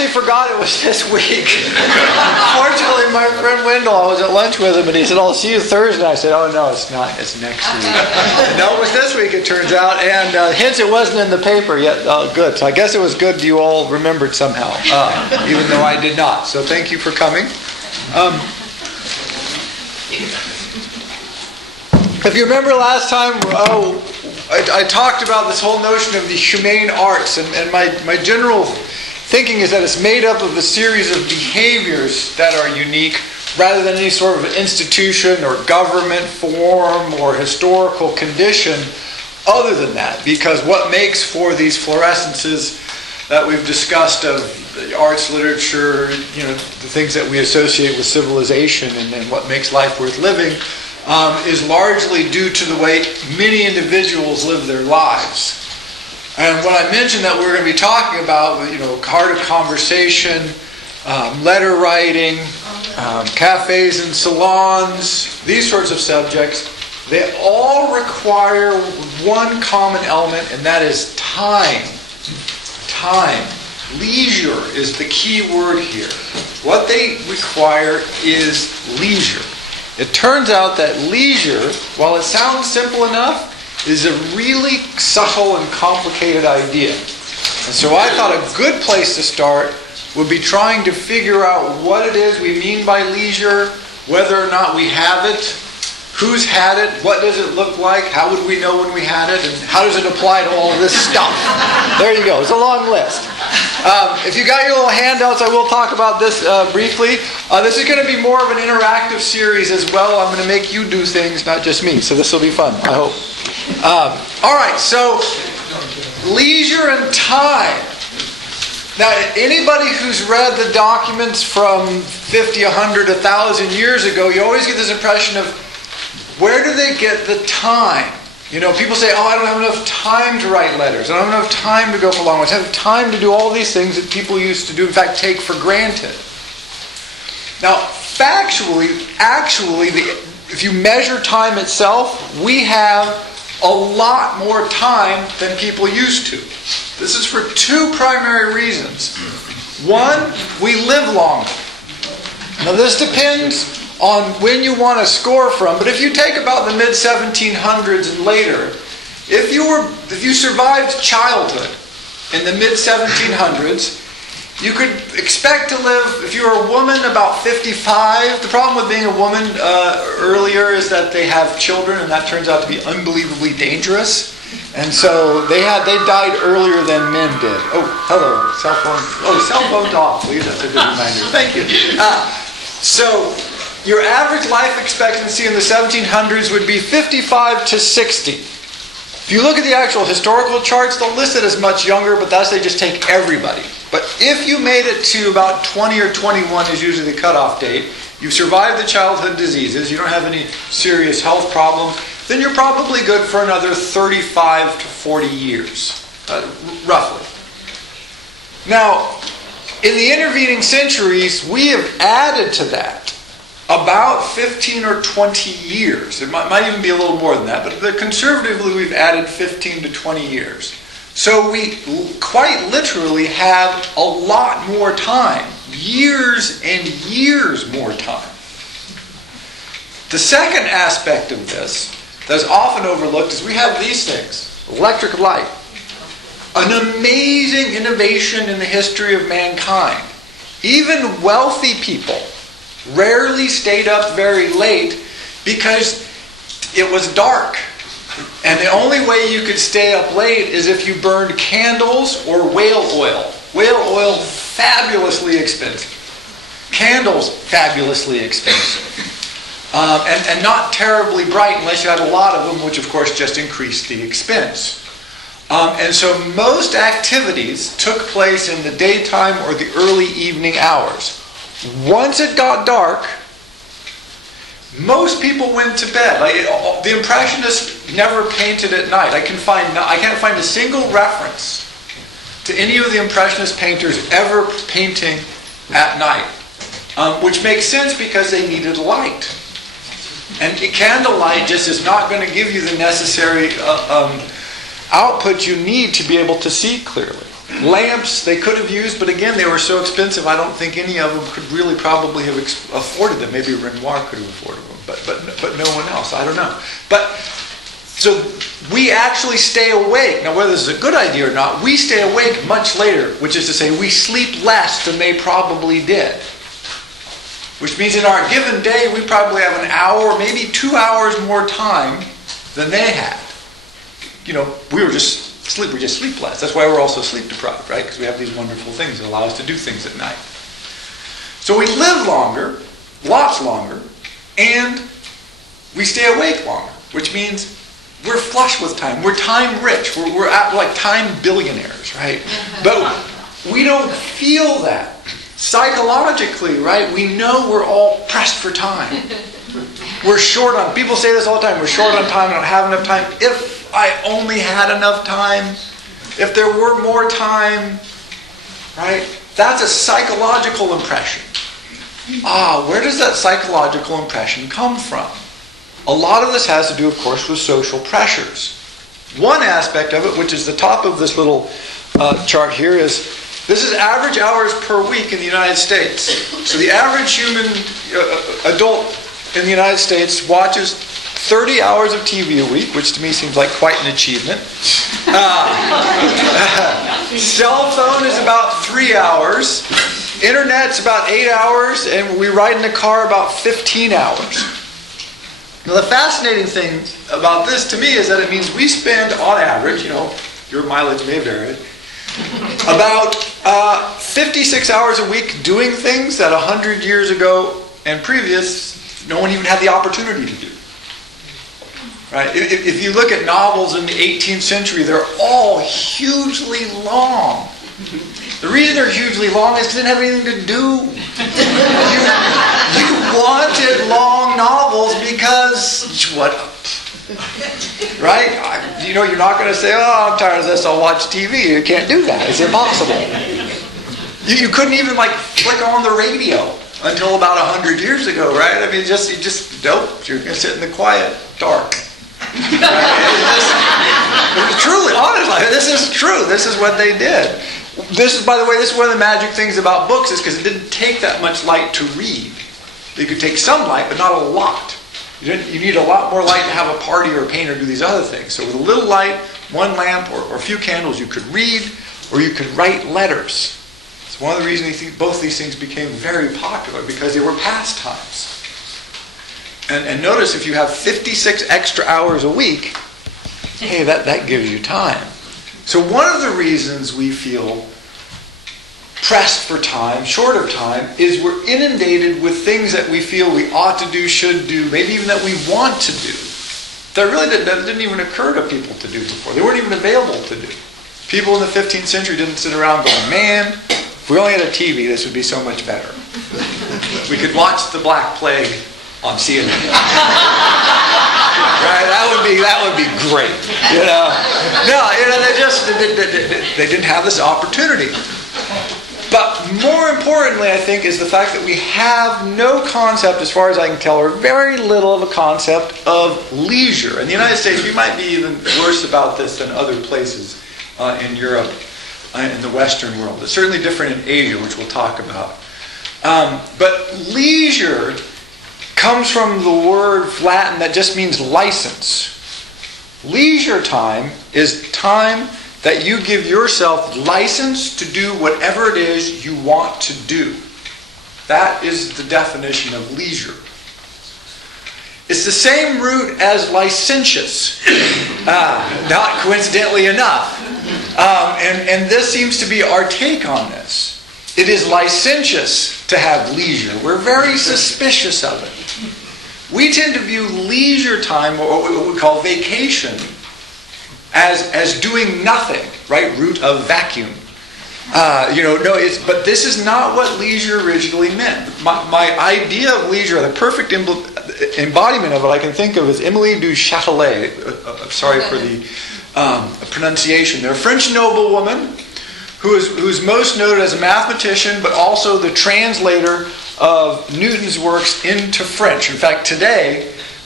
actually forgot it was this week. Fortunately, my friend Wendell, I was at lunch with him, and he said, I'll see you Thursday. I said, oh, no, it's not. It's next week. No, it was this week, it turns out. And hence, it wasn't in the paper yet. Good. So I guess it was good you all remembered somehow, even though I did not. So thank you for coming. If you remember last time, I talked about this whole notion of the humane arts, and my general thinking is that it's made up of a series of behaviors that are unique rather than any sort of institution or government form or historical condition other than that. Because what makes for these fluorescences that we've discussed of the arts, literature, the things that we associate with civilization and what makes life worth living, is largely due to the way many individuals live their lives. And when I mentioned that we're going to be talking about, art of conversation, letter writing, cafes and salons, these sorts of subjects, they all require one common element, and that is time. Time. Leisure is the key word here. What they require is leisure. It turns out that leisure, while it sounds simple enough, is a really subtle and complicated idea. And so I thought a good place to start would be trying to figure out what it is we mean by leisure, whether or not we have it, who's had it, what does it look like, how would we know when we had it, and how does it apply to all this stuff. There you go. It's a long list. If you got your little handouts, I will talk about this briefly. This is going to be more of an interactive series as well. I'm going to make you do things, not just me. So this will be fun, I hope. All right, so leisure and time. Now, anybody who's read the documents from 50, 100, 1,000 years ago, you always get this impression of where do they get the time? People say, I don't have enough time to write letters. I don't have enough time to go for long walks. I don't have time to do all these things that people used to do, in fact, take for granted. Now, factually, actually, if you measure time itself, we have a lot more time than people used to. This is for two primary reasons. One, we live longer. Now, this depends on when you want to score from, but if you take about the mid-1700s and later, if you survived childhood in the mid-1700s, you could expect to live, if you were a woman, about 55. The problem with being a woman earlier is that they have children, and that turns out to be unbelievably dangerous. And so they died earlier than men did. Oh, hello, cell phone. Oh, cell phone's off, please. That's a good reminder. Thank you. So your average life expectancy in the 1700s would be 55 to 60. If you look at the actual historical charts, they'll list it as much younger, but they just take everybody. But if you made it to about 20 or 21 is usually the cutoff date, you've survived the childhood diseases, you don't have any serious health problems, then you're probably good for another 35 to 40 years, roughly. Now, in the intervening centuries, we have added to that about 15 or 20 years. It might even be a little more than that, but conservatively we've added 15 to 20 years. So we quite literally have a lot more time, years and years more time. The second aspect of this that's often overlooked is we have these things. Electric light. An amazing innovation in the history of mankind. Even wealthy people rarely stayed up very late because it was dark. And the only way you could stay up late is if you burned candles or whale oil. Whale oil, fabulously expensive. Candles, fabulously expensive. And not terribly bright unless you had a lot of them, which of course just increased the expense. And so most activities took place in the daytime or the early evening hours. Once it got dark, most people went to bed. The Impressionists never painted at night. I can't find a single reference to any of the Impressionist painters ever painting at night, which makes sense because they needed light. And candlelight just is not going to give you the necessary output you need to be able to see clearly. Lamps they could have used, but again, they were so expensive, I don't think any of them could really probably have afforded them. Maybe Renoir could have afforded them, but no one else. I don't know. But so we actually stay awake. Now, whether this is a good idea or not, we stay awake much later, which is to say we sleep less than they probably did. Which means in our given day, we probably have an hour, maybe 2 hours more time than they had. You know, we just sleep less. That's why we're also sleep deprived, right? Because we have these wonderful things that allow us to do things at night. So we live longer, lots longer, and we stay awake longer, which means we're flush with time. We're time rich. We're like time billionaires, right? But we don't feel that. Psychologically, right? We know we're all pressed for time. We're short on, people say this all the time, we're short on time, I don't have enough time. If I only had enough time, if there were more time, right? That's a psychological impression. Where does that psychological impression come from? A lot of this has to do, of course, with social pressures. One aspect of it, which is the top of this little chart here, is this is average hours per week in the United States. So the average human adult in the United States watches 30 hours of TV a week, which to me seems like quite an achievement. Cell phone is about 3 hours. Internet's about 8 hours. And we ride in a car about 15 hours. Now the fascinating thing about this to me is that it means we spend, on average, your mileage may vary, about 56 hours a week doing things that 100 years ago and previous no one even had the opportunity to do. Right? If you look at novels in the 18th century, they're all hugely long. The reason they're hugely long is because they didn't have anything to do. You wanted long novels because what? Right? You're not going to say, I'm tired of this, I'll watch TV. You can't do that. It's impossible. You couldn't even flick on the radio until about 100 years ago, right? I mean, nope. You're going to sit in the quiet, dark. Right? Truly, honestly, this is true. This is what they did. By the way, this is one of the magic things about books is because it didn't take that much light to read. You could take some light, but not a lot. You need a lot more light to have a party or paint or do these other things. So with a little light, one lamp or a few candles, you could read or you could write letters. It's one of the reasons both these things became very popular because they were pastimes. And notice if you have 56 extra hours a week, hey, that gives you time. So one of the reasons we feel pressed for time, short of time, is we're inundated with things that we feel we ought to do, should do, maybe even that we want to do. That really didn't even occur to people to do before. They weren't even available to do. People in the 15th century didn't sit around going, man, if we only had a TV, this would be so much better. We could watch the Black Plague on CNN. Right? That would be great. No, they didn't have this opportunity. But more importantly, I think, is the fact that we have no concept, as far as I can tell, or very little of a concept of leisure. In the United States, we might be even worse about this than other places in Europe, in the Western world. It's certainly different in Asia, which we'll talk about. But leisure comes from the word Latin that just means license. Leisure time is time that you give yourself license to do whatever it is you want to do. That is the definition of leisure. It's the same root as licentious, not coincidentally enough. And this seems to be our take on this. It is licentious to have leisure. We're very suspicious of it. We tend to view leisure time, or what we call vacation, as doing nothing, right? Root of vacuum. But this is not what leisure originally meant. My idea of leisure, the perfect embodiment of it I can think of is Émilie du Châtelet. Sorry for the pronunciation. They're a French noblewoman who's most noted as a mathematician, but also the translator of Newton's works into French. In fact, today,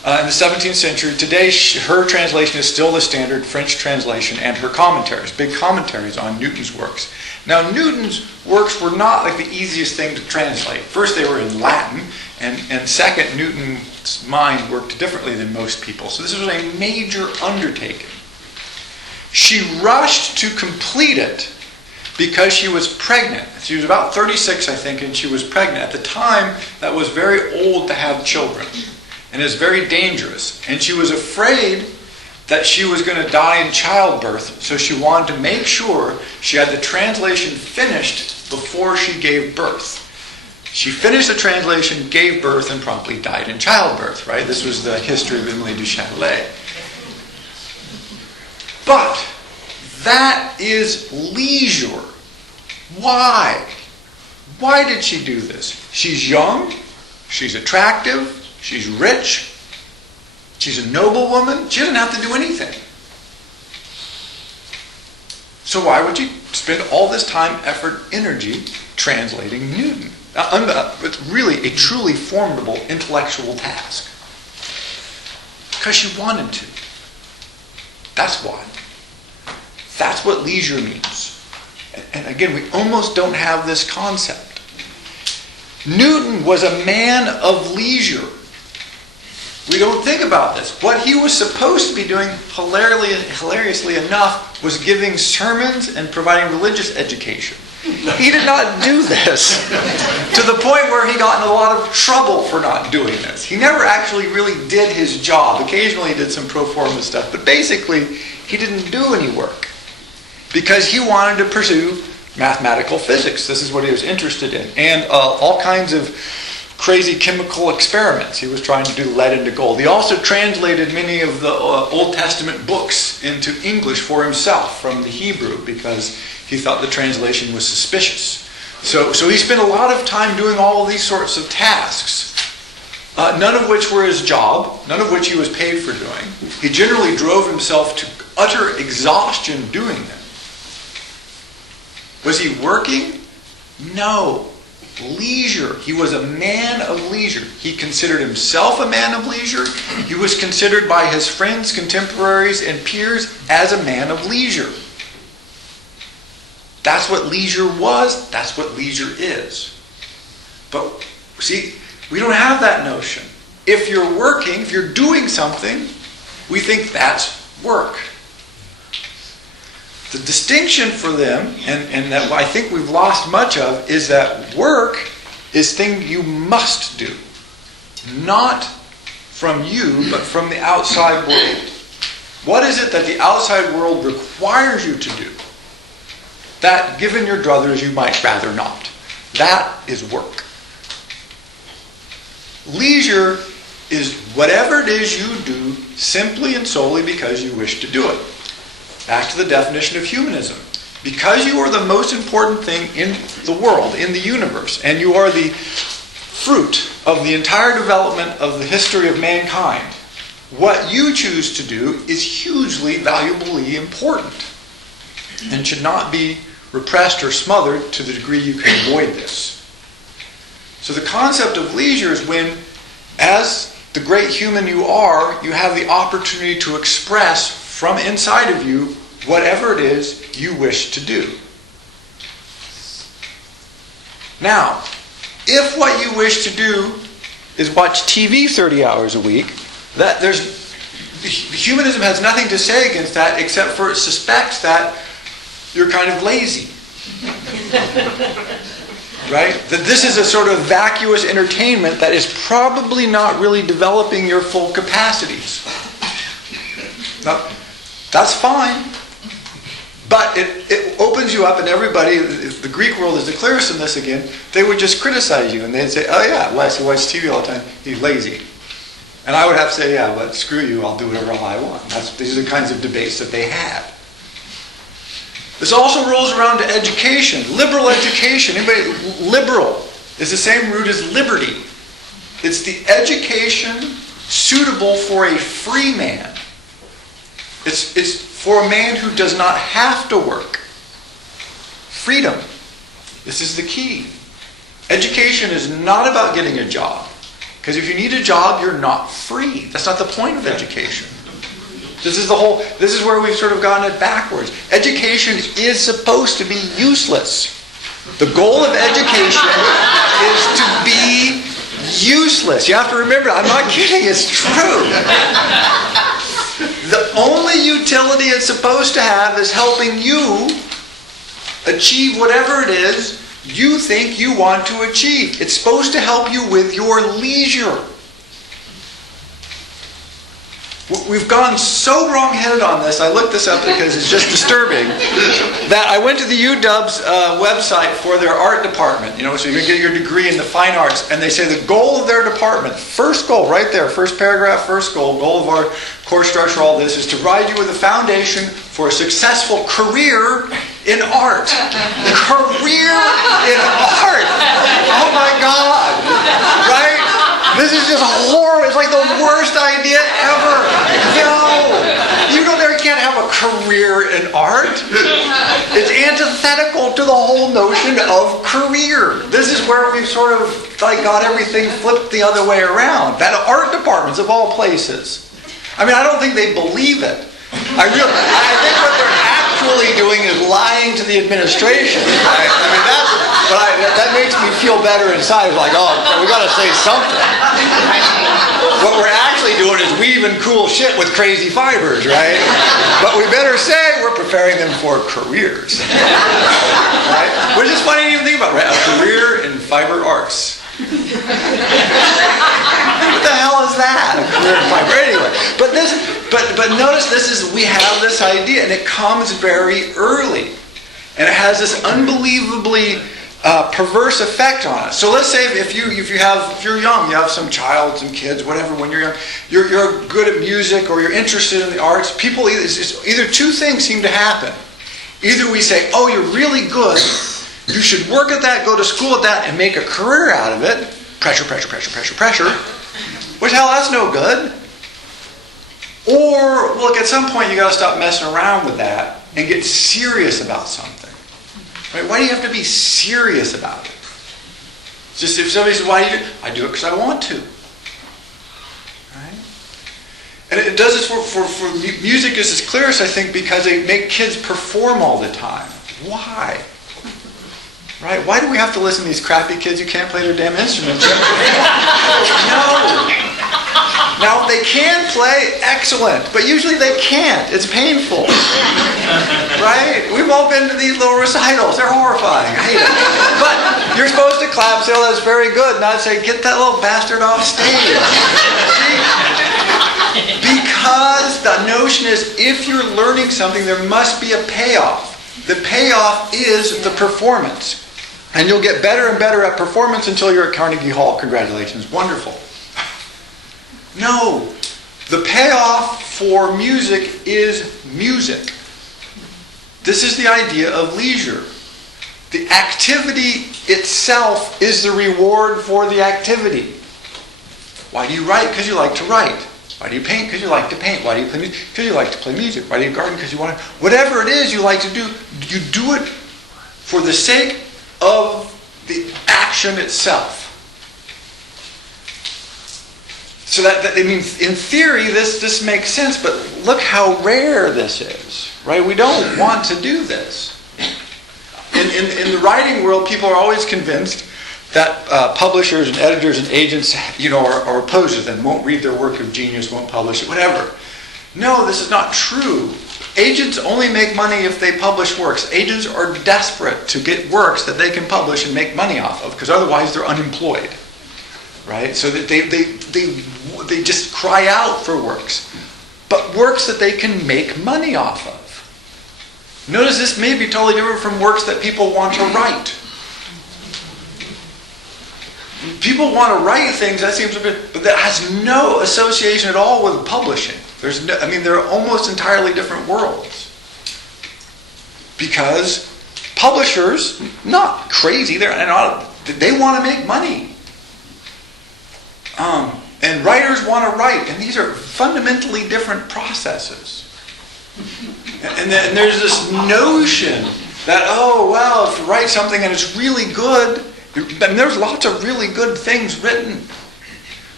in the 17th century. Today, her translation is still the standard French translation, and her commentaries, big commentaries on Newton's works. Now, Newton's works were not like the easiest thing to translate. First, they were in Latin, and second, Newton's mind worked differently than most people. So this was a major undertaking. She rushed to complete it because she was pregnant. She was about 36, I think, and she was pregnant. At the time, that was very old to have children, and is very dangerous. And she was afraid that she was going to die in childbirth, so she wanted to make sure she had the translation finished before she gave birth. She finished the translation, gave birth, and promptly died in childbirth, right? This was the history of Emily du Châtelet. But that is leisure. Why? Why did she do this? She's young, she's attractive, she's rich, she's a noble woman. She doesn't have to do anything. So why would she spend all this time, effort, energy translating Newton? It's really a truly formidable intellectual task. Because she wanted to. That's why. That's what leisure means. And again, we almost don't have this concept. Newton was a man of leisure. We don't think about this. What he was supposed to be doing, hilariously enough, was giving sermons and providing religious education. He did not do this, to the point where he got in a lot of trouble for not doing this. He never actually really did his job. Occasionally he did some pro forma stuff, but basically he didn't do any work because he wanted to pursue mathematical physics. This is what he was interested in, and all kinds of crazy chemical experiments. He was trying to do lead into gold. He also translated many of the Old Testament books into English for himself from the Hebrew because he thought the translation was suspicious. So he spent a lot of time doing all of these sorts of tasks, none of which were his job, none of which he was paid for doing. He generally drove himself to utter exhaustion doing them. Was he working? No. Leisure. He was a man of leisure. He considered himself a man of leisure. He was considered by his friends, contemporaries, and peers as a man of leisure. That's what leisure was. That's what leisure is. But see, we don't have that notion. If you're working, if you're doing something, we think that's work. The distinction for them, and that I think we've lost much of, is that work is thing you must do. Not from you, but from the outside world. What is it that the outside world requires you to do? That, given your druthers, you might rather not. That is work. Leisure is whatever it is you do simply and solely because you wish to do it. Back to the definition of humanism. Because you are the most important thing in the world, in the universe, and you are the fruit of the entire development of the history of mankind, what you choose to do is hugely, valuably important and should not be repressed or smothered to the degree you can avoid this. So the concept of leisure is when, as the great human you are, you have the opportunity to express from inside of you whatever it is you wish to do. Now, if what you wish to do is watch TV 30 hours a week, humanism has nothing to say against that except for it suspects that you're kind of lazy. Right? That this is a sort of vacuous entertainment that is probably not really developing your full capacities. Now, that's fine. But it opens you up, and everybody, if the Greek world is the clearest in this again, they would just criticize you, and they'd say, oh yeah, Wes, he watches TV all the time, he's lazy. And I would have to say, yeah, but screw you, I'll do whatever I want. These are the kinds of debates that they had. This also rolls around to education, liberal education. Anybody, liberal is the same root as liberty. It's the education suitable for a free man. It's for a man who does not have to work. Freedom. This is the key. Education is not about getting a job. Because if you need a job, you're not free. That's not the point of education. This is where we've sort of gotten it backwards. Education is supposed to be useless. The goal of education is to be useless. You have to remember, I'm not kidding, it's true. The only utility it's supposed to have is helping you achieve whatever it is you think you want to achieve. It's supposed to help you with your leisure. We've gone so wrong-headed on this, I looked this up because it's just disturbing, that I went to the UW's website for their art department, so you can get your degree in the fine arts, and they say the goal of their department, first goal, right there, first paragraph, first goal of our course structure, all this, is to provide you with a foundation for a successful career in art. Career in art! Oh my God! Right? This is just horrible. It's like the worst idea ever. No! You can't have a career in art. It's antithetical to the whole notion of career. This is where we've sort of got everything flipped the other way around. That art departments of all places. I mean, I don't think they believe it. I think what they're actually doing is lying to the administration. Right? I mean, that makes me feel better inside. It's like, oh, we got to say something. What we're actually doing is weaving cool shit with crazy fibers, right? But we better say we're preparing them for careers. Right? Which is funny to even think about, right? A career in fiber arts. What the hell is that? A career in fiber. Anyway, but notice we have this idea, and it comes very early, and it has this unbelievably perverse effect on us. So let's say if you're young, you have some child, some kids, whatever. When you're young, you're good at music or you're interested in the arts. People either two things seem to happen. Either we say, "Oh, you're really good. You should work at that, go to school at that, and make a career out of it." Pressure. Which hell, that's no good. Or, look, at some point you got to stop messing around with that and get serious about something. Right? Why do you have to be serious about it? Just if somebody says, "Why do you do it?" I do it because I want to. Right? And it does this for music is its clearest, I think, because they make kids perform all the time. Why? Right? Why do we have to listen to these crappy kids who can't play their damn instruments? No. Now, they can play, excellent, but usually they can't. It's painful. Right? We've all been to these little recitals. They're horrifying. I hate it. But you're supposed to clap, say, "Oh, that's very good," not say, "Get that little bastard off stage." See? Because the notion is, if you're learning something, there must be a payoff. The payoff is the performance. And you'll get better and better at performance until you're at Carnegie Hall. Congratulations. Wonderful. No. The payoff for music is music. This is the idea of leisure. The activity itself is the reward for the activity. Why do you write? Because you like to write. Why do you paint? Because you like to paint. Why do you play music? Because you like to play music. Why do you garden? Because you want to. Whatever it is you like to do, you do it for the sake of the action itself. So that means, in theory, this makes sense, but look how rare this is, right? We don't want to do this. In the writing world, people are always convinced that publishers and editors and agents, are opposed to them, won't read their work of genius, won't publish it, whatever. No, this is not true. Agents only make money if they publish works. Agents are desperate to get works that they can publish and make money off of, because otherwise they're unemployed, right? So that they just cry out for works, but works that they can make money off of. Notice this may be totally different from works that people want to write. People want to write things, that seems a bit, but that has no association at all with publishing. They're almost entirely different worlds. Because publishers, not crazy, they want to make money. And writers want to write, and these are fundamentally different processes. And then there's this notion that, if you write something and it's really good, there's lots of really good things written.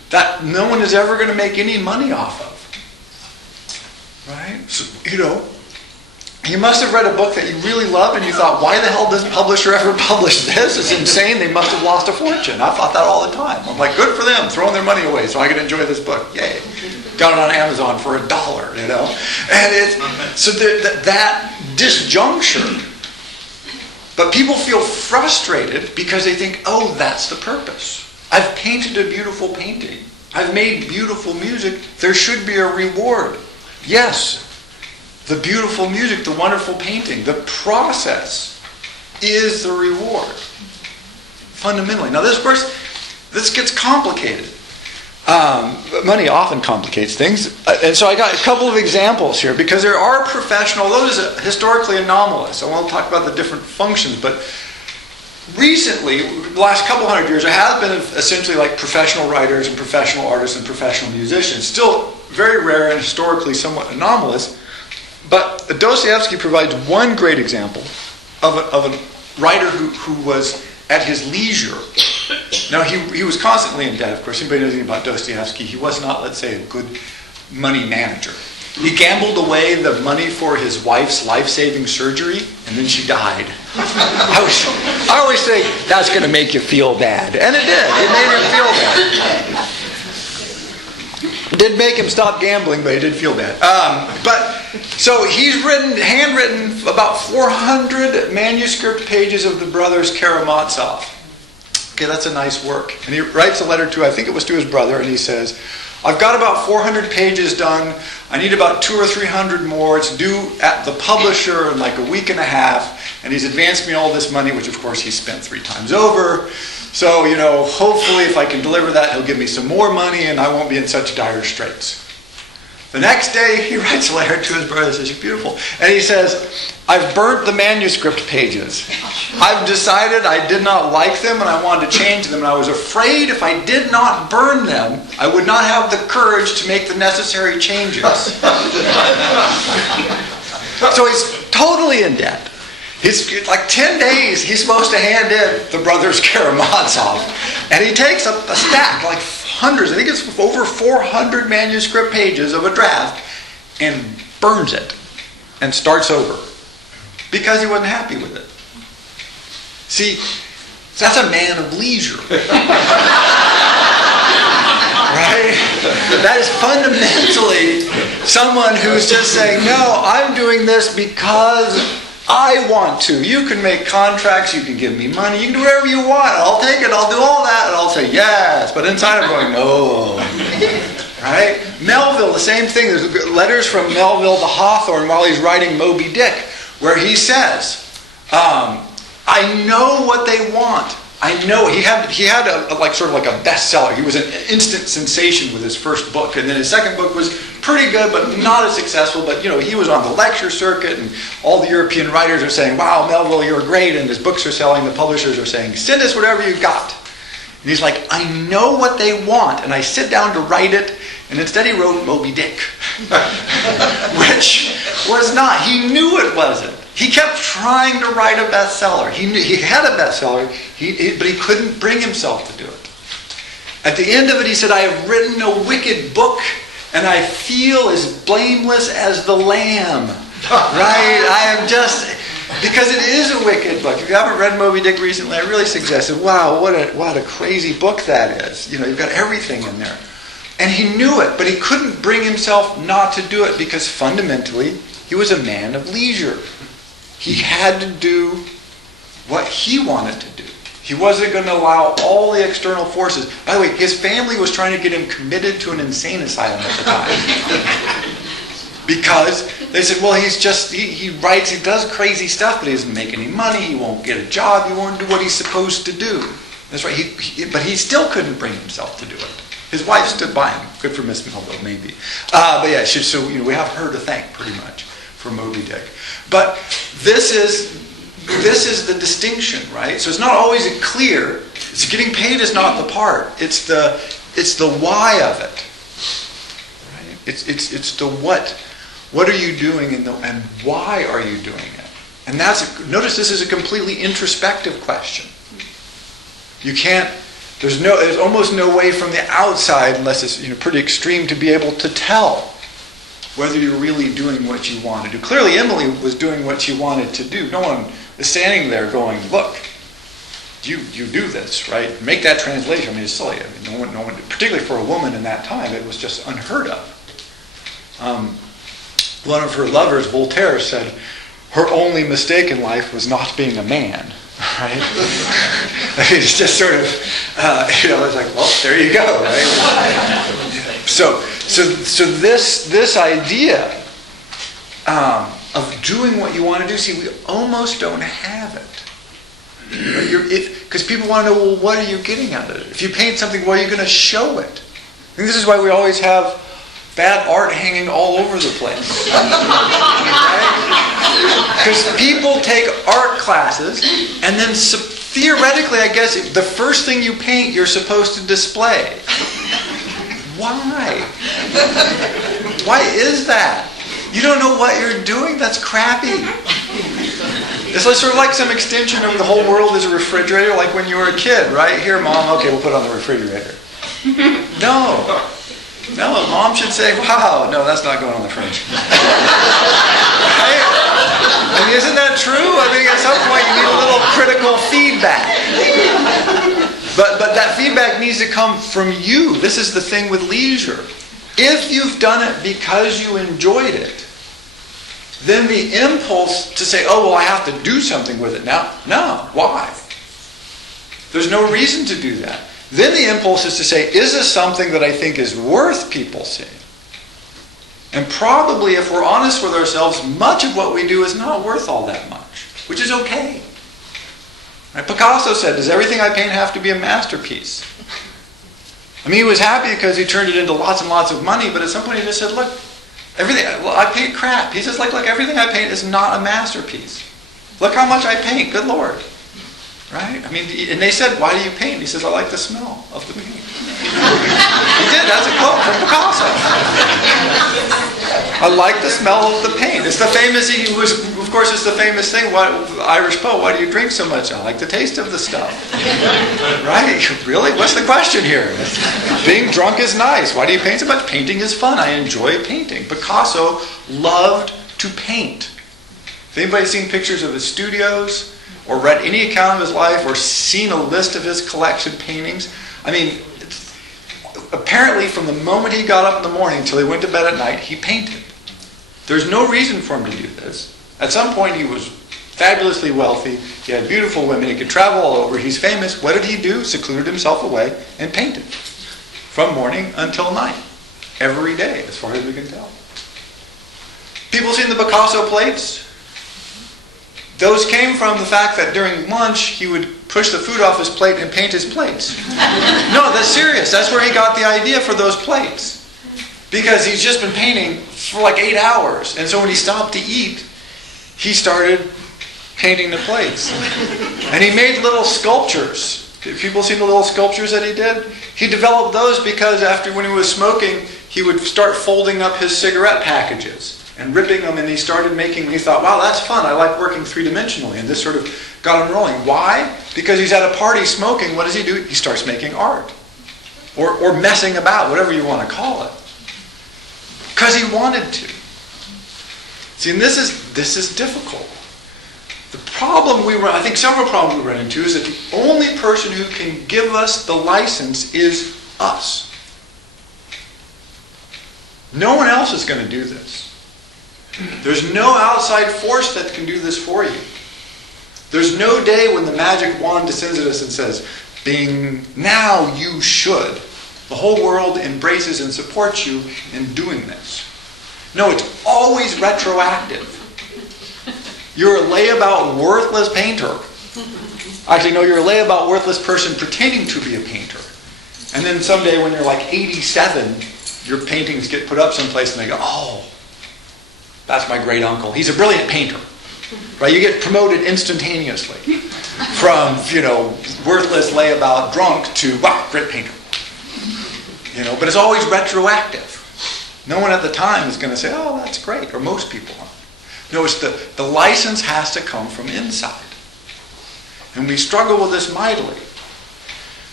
that no one is ever going to make any money off of. Right? So, you must have read a book that you really love and you thought, why the hell doesn't publisher ever publish this? It's insane. They must have lost a fortune. I thought that all the time. I'm like, good for them, throwing their money away so I can enjoy this book. Yay. Got it on Amazon for $1, And it's, so that disjuncture. But people feel frustrated because they think, oh, that's the purpose. I've painted a beautiful painting. I've made beautiful music. There should be a reward. Yes. The beautiful music, the wonderful painting, the process is the reward. Fundamentally. Now this, of course, this gets complicated. Money often complicates things. And so I got a couple of examples here because there are professional, although this is historically anomalous. I won't talk about the different functions, but recently, the last couple hundred years, there has been essentially like professional writers and professional artists and professional musicians. Still very rare and historically somewhat anomalous. But Dostoevsky provides one great example of a writer who was at his leisure. Now, he was constantly in debt, of course. Anybody knows anything about Dostoevsky? He was not, let's say, a good money manager. He gambled away the money for his wife's life-saving surgery, and then she died. I always say, that's going to make you feel bad. And it did. It made him feel bad. It didn't make him stop gambling, but he did feel bad. So he's handwritten about 400 manuscript pages of the brothers Karamazov. Okay, that's a nice work. And he writes a letter to, I think it was to his brother, and he says, I've got about 400 pages done. I need about 200 or 300 more. It's due at the publisher in like a week and a half. And he's advanced me all this money, which of course he spent 3 times over. So, hopefully if I can deliver that, he'll give me some more money and I won't be in such dire straits. The next day, he writes a letter to his brother, says, you're beautiful. And he says, I've burnt the manuscript pages. I've decided I did not like them and I wanted to change them. And I was afraid if I did not burn them, I would not have the courage to make the necessary changes. So he's totally in debt. He's like 10 days he's supposed to hand in the brothers Karamazov. And he takes a stack, like hundreds, I think it's over 400 manuscript pages of a draft, and burns it and starts over because he wasn't happy with it. See, that's a man of leisure. Right? That is fundamentally someone who's just saying, no, I'm doing this because I want to. You can make contracts, you can give me money, you can do whatever you want. I'll take it, I'll do all that, and I'll say yes. But inside I'm going, no. Right? Melville, the same thing. There's letters from Melville to Hawthorne while he's writing Moby Dick, where he says, I know what they want. I know. He had a sort of like a bestseller. He was an instant sensation with his first book, and then his second book was pretty good, but not as successful. But he was on the lecture circuit, and all the European writers are saying, "Wow, Melville, you're great!" And his books are selling. The publishers are saying, "Send us whatever you got." And he's like, "I know what they want," and I sit down to write it, and instead he wrote Moby Dick, which was not. He knew it wasn't. He kept trying to write a bestseller. He knew he had a bestseller, but he couldn't bring himself to do it. At the end of it, he said, "I have written a wicked book, and I feel as blameless as the lamb." Right? I am just, because it is a wicked book. If you haven't read Moby Dick recently, I really suggest it. Wow, what a crazy book that is. You've got everything in there. And he knew it, but he couldn't bring himself not to do it because fundamentally, he was a man of leisure. He had to do what he wanted to do. He wasn't going to allow all the external forces. By the way, his family was trying to get him committed to an insane asylum at the time. Because they said, well, he writes, he does crazy stuff, but he doesn't make any money, he won't get a job, he won't do what he's supposed to do. That's right, but he still couldn't bring himself to do it. His wife stood by him. Good for Miss Melville, maybe. But yeah, so we have her to thank pretty much for Moby Dick. But this is the distinction, right? So it's not always clear. It's getting paid is not the part. It's the why of it. Right? It's the what. What are you doing and why are you doing it? And notice this is a completely introspective question. You can't There's almost no way from the outside, unless it's pretty extreme, to be able to tell whether you're really doing what you want to do. Clearly, Emily was doing what she wanted to do. No one is standing there going, "Look, you do this, right?" Make that translation. I mean, it's silly. I mean, no one, particularly for a woman in that time, it was just unheard of. One of her lovers, Voltaire, said her only mistake in life was not being a man. Right? I mean, it's just sort of, it's like, well, there you go, right? So this idea of doing what you want to do, see, we almost don't have it. Because people want to know, well, what are you getting out of it? If you paint something, well, you're going to show it. I think this is why we always have bad art hanging all over the place. Because people take art classes, and then theoretically, I guess, the first thing you paint, you're supposed to display. Why? Why is that? You don't know what you're doing? That's crappy. It's sort of like some extension of the whole world is a refrigerator, like when you were a kid, right? Here, Mom, okay, we'll put it on the refrigerator. No, Mom should say, "Wow, no, that's not going on the fridge." Right? I mean, isn't that true? I mean, at some point you need a little critical feedback. But that feedback needs to come from you. This is the thing with leisure. If you've done it because you enjoyed it, then the impulse to say, "Oh, well, I have to do something with it now." No, why? There's no reason to do that. Then the impulse is to say, is this something that I think is worth people seeing? And probably, if we're honest with ourselves, much of what we do is not worth all that much, which is okay. Right? Picasso said, "Does everything I paint have to be a masterpiece?" I mean, he was happy because he turned it into lots and lots of money, but at some point he just said, "Look, I paint crap." He says, "Look, everything I paint is not a masterpiece. Look how much I paint, good Lord." Right? I mean, and they said, "Why do you paint?" He says, "I like the smell of the paint." He did. That's a quote from Picasso. "I like the smell of the paint." It's the famous. Of course, it's the famous thing. Irish poet. "Why do you drink so much?" "I like the taste of the stuff." Right? Really? What's the question here? Being drunk is nice. Why do you paint so much? Painting is fun. I enjoy painting. Picasso loved to paint. Has anybody seen pictures of his studios, or read any account of his life, or seen a list of his collection paintings? I mean, apparently from the moment he got up in the morning until he went to bed at night, he painted. There's no reason for him to do this. At some point he was fabulously wealthy, he had beautiful women, he could travel all over, he's famous. What did he do? Secluded himself away and painted. From morning until night. Every day, as far as we can tell. People seen the Picasso plates? Those came from the fact that during lunch he would push the food off his plate and paint his plates. No, that's serious. That's where he got the idea for those plates. Because he's just been painting for like 8 hours. And so when he stopped to eat, he started painting the plates. And he made little sculptures. Have people seen the little sculptures that he did? He developed those because when he was smoking, he would start folding up his cigarette packages and ripping them, and he thought, wow, that's fun, I like working three-dimensionally, and this sort of got him rolling. Why? Because he's at a party smoking, what does he do? He starts making art. Or messing about, whatever you want to call it. Because he wanted to. See, and this is difficult. The problem I think several problems we run into is that the only person who can give us the license is us. No one else is going to do this. There's no outside force that can do this for you. There's no day when the magic wand descends at us and says, "Bing, now you should." The whole world embraces and supports you in doing this. No, it's always retroactive. You're a layabout worthless painter. Actually, no, you're a layabout worthless person pretending to be a painter. And then someday when you're like 87, your paintings get put up someplace and they go, "Oh, that's my great uncle. He's a brilliant painter." Right? You get promoted instantaneously from, worthless layabout drunk to, wow, great painter. But it's always retroactive. No one at the time is going to say, "Oh, that's great," or most people aren't. No, it's the license has to come from inside. And we struggle with this mightily.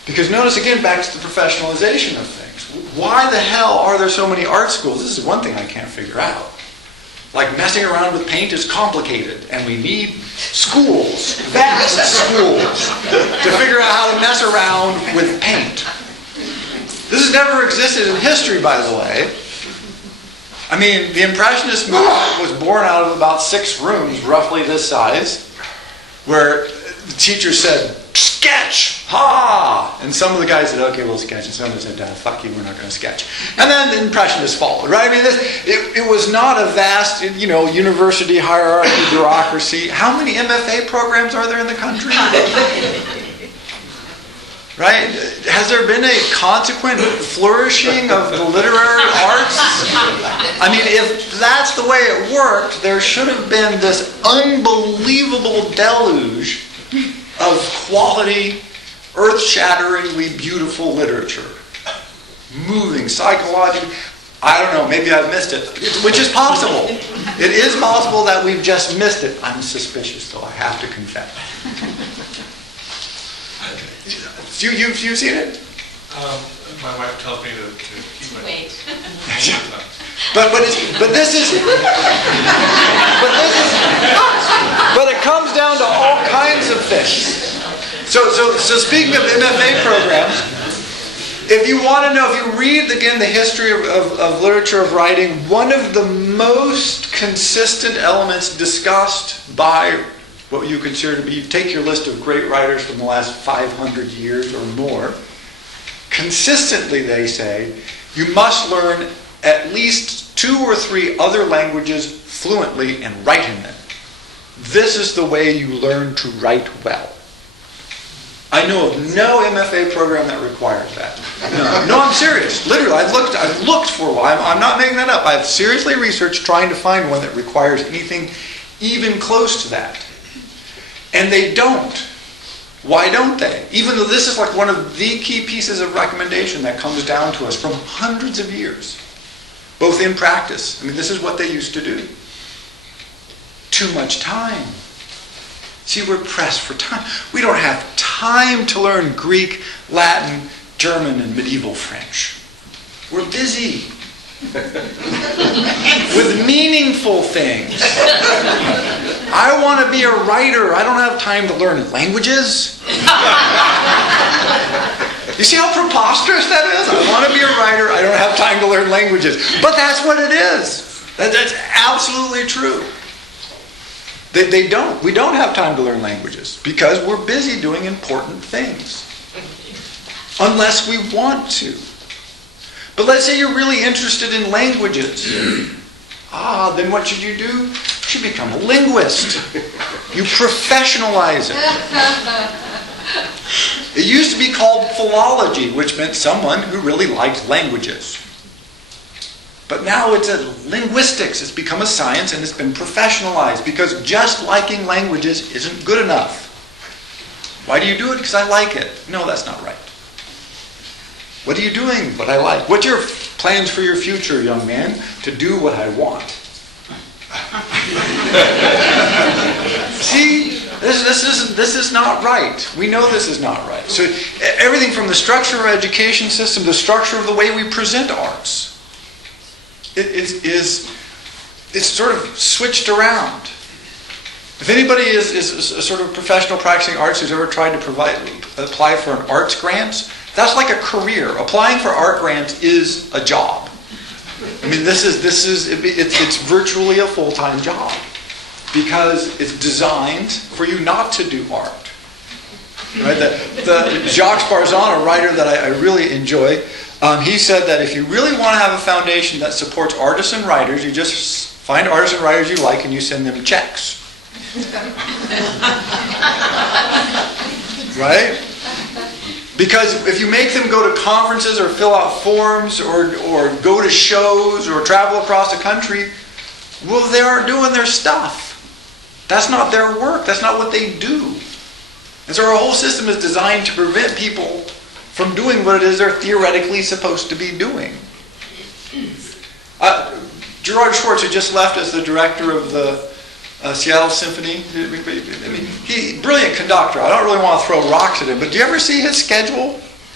Because notice again, back to the professionalization of things. Why the hell are there so many art schools? This is one thing I can't figure out. Like messing around with paint is complicated, and we need schools, vast schools, to figure out how to mess around with paint. This has never existed in history, by the way. I mean, the Impressionist movement was born out of about 6 rooms, roughly this size, where the teacher said, sketch! Ha! And some of the guys said, okay, we'll sketch. And some of them said, fuck you, we're not going to sketch. And then the Impressionists followed, right? I mean, it was not a vast, university hierarchy, bureaucracy. How many MFA programs are there in the country? Right? Has there been a consequent flourishing of the literary arts? I mean, if that's the way it worked, there should have been this unbelievable deluge of quality, earth-shatteringly beautiful literature. Moving, psychological. I don't know, maybe I've missed it. Which is possible. It is possible that we've just missed it. I'm suspicious, though, I have to confess. You've seen it? My wife tells me to keep my... Wait. But it comes down to all kinds of things. So speaking of MFA programs, if you want to know, if you read again the history of literature, of writing, one of the most consistent elements discussed by what you consider to be, take your list of great writers from the last 500 years or more, consistently they say, you must learn at least 2 or 3 other languages fluently and write in them. This is the way you learn to write well. I know of no MFA program that requires that. No, I'm serious. Literally, I've looked for a while. I'm not making that up. I've seriously researched trying to find one that requires anything even close to that. And they don't. Why don't they? Even though this is like one of the key pieces of recommendation that comes down to us from hundreds of years, both in practice. I mean, this is what they used to do. Too much time. See, we're pressed for time. We don't have time to learn Greek, Latin, German, and medieval French. We're busy with meaningful things. I want to be a writer. I don't have time to learn languages. You see how preposterous that is? I want to be a writer. I don't have time to learn languages. But that's what it is. That's absolutely true. They don't. We don't have time to learn languages because we're busy doing important things. Unless we want to. But let's say you're really interested in languages. Then what should you do? You should become a linguist. You professionalize it. It used to be called philology, which meant someone who really liked languages. But now it's linguistics. It's become a science and it's been professionalized because just liking languages isn't good enough. Why do you do it? Because I like it. No, that's not right. What are you doing? What I like. What's your plans for your future, young man? To do what I want. See, this is not right. We know this is not right. So everything from the structure of our education system, the structure of the way we present arts, it's sort of switched around. If anybody is a sort of professional practicing arts who's ever tried to apply for an arts grant, that's like a career. Applying for art grants is a job. I mean, it's virtually a full-time job because it's designed for you not to do art. Right? The Jacques Barzon, a writer that I really enjoy, he said that if you really want to have a foundation that supports artists and writers, you just find artists and writers you like and you send them checks. Right? Because if you make them go to conferences or fill out forms or go to shows or travel across the country, well, they aren't doing their stuff. That's not their work. That's not what they do. And so our whole system is designed to prevent people from doing what it is they're theoretically supposed to be doing. Gerard Schwartz, who just left as the director of the Seattle Symphony, I mean, brilliant conductor. I don't really want to throw rocks at him, but do you ever see his schedule?